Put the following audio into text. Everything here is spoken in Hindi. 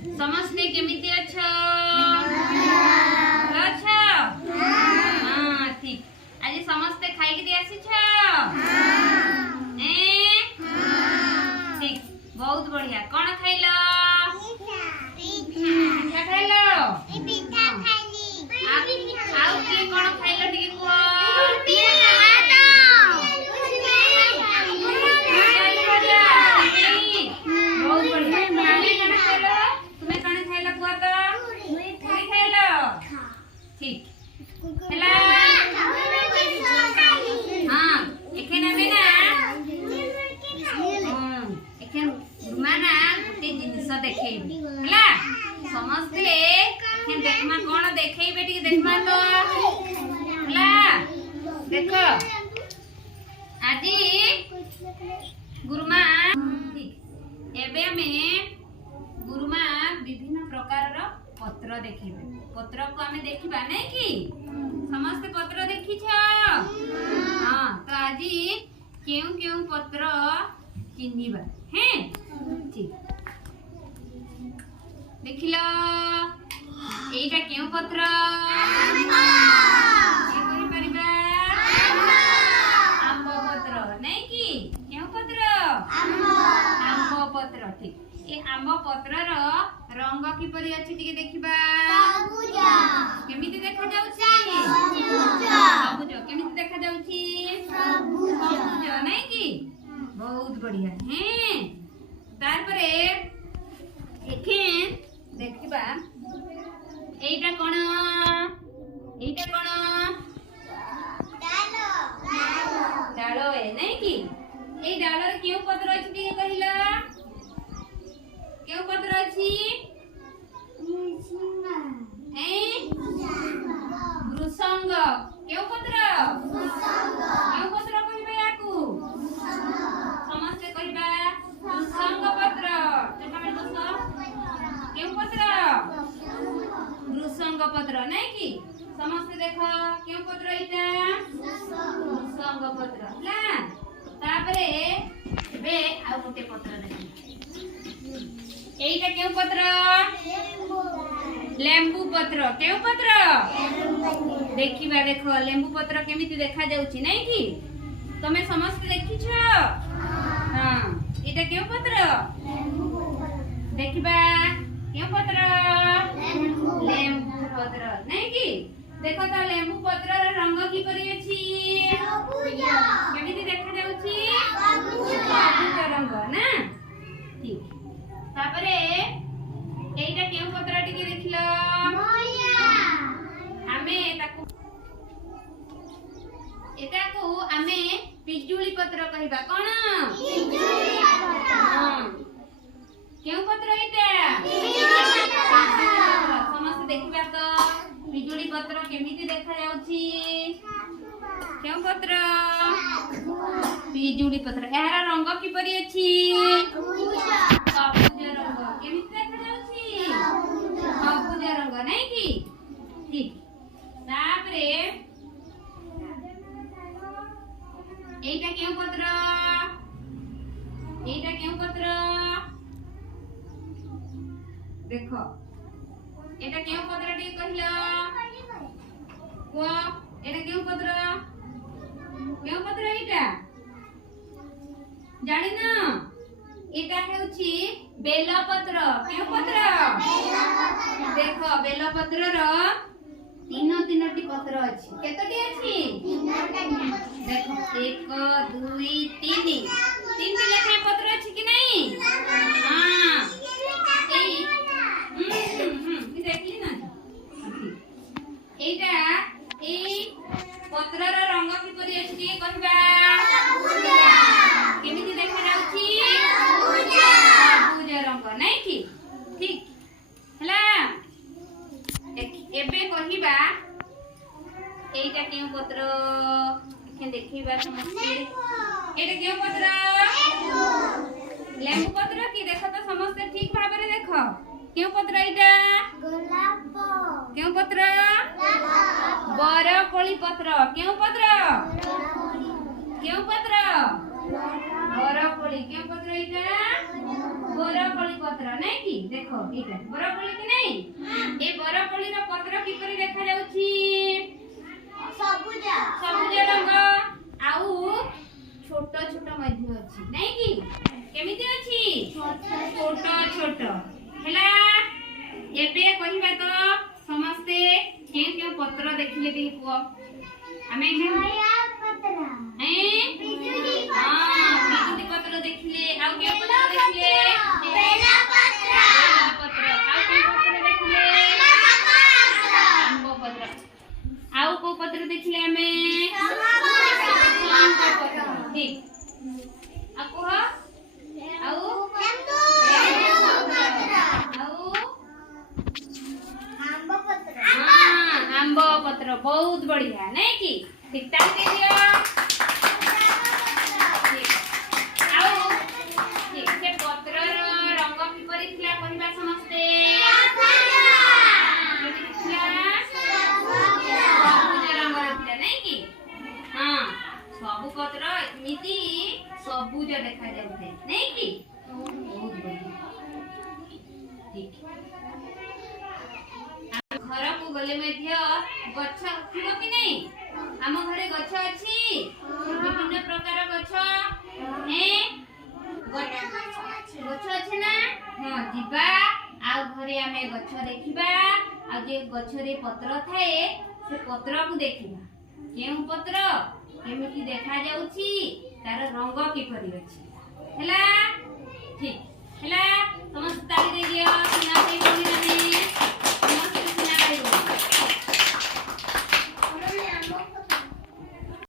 समस्ते केमिति अछ अच्छा हां ठीक आज समस्ते खाई के आसी छ ठीक बहुत बढ़िया कोन खाइलो पिठा खाइलो पिठा खाइली आउ के कोन खाइलो टिके को समस्ते देखमा कौन देखे बेटी देखमा तो देख आज गुरुमा एबे हमें गुरुमा विभिन्न प्रकार पत्र देखिबे पत्र को हमें देखिबा नहीं कि समस्त पत्र देखी छ हां तो आज केउ केउ पत्र चिन्हिबा हैं ठीक देखिलो एटा केउ पत्र कहि परिबा आंबो पत्र नहीं कि केउ पत्र आंबो पत्र ठीक ए आंबो पत्र रो रंग की परि अछि टिके देखिबा सबुज केमिति देखा जाउछि सबुज केमिति देखा जाउछि सबुज नहीं कि बहुत बढ़िया हैं तार परे एखेन देखिबा एटा कोन डालो ए नहीं कि ए डालो रे केउ पत्र अछि टिके कहिला केउ पत्र अछि वृषंग केउ पत्र कहिबा याकू समस्त कहिबा वृषंग पत्र चका में दोस्त केउ पत्र वृषंग पत्र नहीं कि समस्त देखो केउ पत्र इटा वृषंग पत्र ला तापरे बे आ गोटे पत्र देखि एटा केउ पत्र लेंबू पत्र केउ पत्र देखिबा देखो लेंबू पत्र केमिति देखा जाउछि नहीं कि तमे समस्त देखि छ हां एटा केउ पत्र देखिबा केउ पत्र लेंबू पत्र नहीं कि देखो तो लेंबू पत्र रो रंग की परि अछि सबुज केमिति देखा जाउछि सबुज रंग ना ठीक तापरे एटा केउ पत्र टिके देखिलो हमें ताकू एटा को हमें पिजुली पत्र कहिबा कोन पिजुली पत्र हां केउ पत्र एटा पिजुली पत्र समस्त देखिबा तो पिजुली पत्र केमिति देखा जाउछि केउ पत्र पिजुली पत्र एहार रंग की परि अछि सबुज रंग केमिति देखा जाउछि सबुज रंग नहीं कि ठीक तापरे एटा केउ पत्र देखो एटा केउ पत्र टिके कहिला को एटा केउ पत्र एटा जानि ना एटा हेउछि बेलपत्र केउ पत्र देखो बेलपत्र रो तीनोटी पत्र अछि केतोटी अछि देखो 1 2 3 तीनटी लेखा पत्र अछि कि नहीं हां एई देखली ना एटा ए पत्र रो रंग की परि अछि के कहबा सबुज केमिति देखा जाउछि सबुज रंग नहीं कि ठीक हला एबे कहिबा एटा केउ पत्र के देखिबा समस्त एटा केउ पत्र लेंबू पत्र की देखो तो समस्त ठीक भाबे रे देखो केउ पत्र एटा गोलाप केउ पत्र बरकोली पत्र केउ पत्र ବରକୋଳି କେଉଁ ପତ୍ର ଏଇଟା? ବରକୋଳି ପତ୍ର ନାଇଁ କି? ଦେଖ ଏଇଟା ବରକୋଳି କି ନାଇଁ? ଏ ବରକୋଳିର ପତ୍ର କିପରି ଦେଖାଯାଉଛି? ସବୁଜ ରଙ୍ଗ ଆଉ ଛୋଟ ଛୋଟ ମଧ୍ୟ ଅଛି ନାଇଁ କି? କେମିତି ଅଛି? ଛୋଟ ଛୋଟ ହେଲା। ଏବେ କହିବା ତ ସମସ୍ତେ କେଉଁ କେଉଁ ପତ୍ର ଦେଖିଲେ ଟିକେ କୁହ। ଆମେ ପିଜୁଳି ପତ୍ର ଦେଖିଲେ ଆଉ କେଉଁ ପତ୍ର ଦେଖିଲେ? ବେଲ ପତ୍ର। ଆଉ କେଉଁ ପତ୍ର ଦେଖିଲେ? ଆମ୍ବ ପତ୍ର। ଆଉ କୋଉ ପତ୍ର ଦେଖିଲେ ଆମେ? ପତ୍ର। ଠିକ। ଆଉ କୁହ। ଆଉ आंब पत्र बहुत बढ़िया नहीं कि? ठीक ठाक दे दियो। ठीक से पत्र रंग किपरि थिला कहबा समस्ते? सबुज रंग थिला नहीं कि? हां सब पत्र एमिति सबुज देखा जाउथे नहीं कि? बहुत बढ़िया। ठीक घर को गले गछ थिबो कि नहीं? आम घरे गछ अछि विभिन्न प्रकार गछ गछ अछि ना? हां जिबा आ घरे आमे गछ देखिबा आ जे गछ रे पत्र थाए से पत्र को देखिबा केउ पत्र केमिति देखा जाउछि तार रंग किपरि अछि हैला।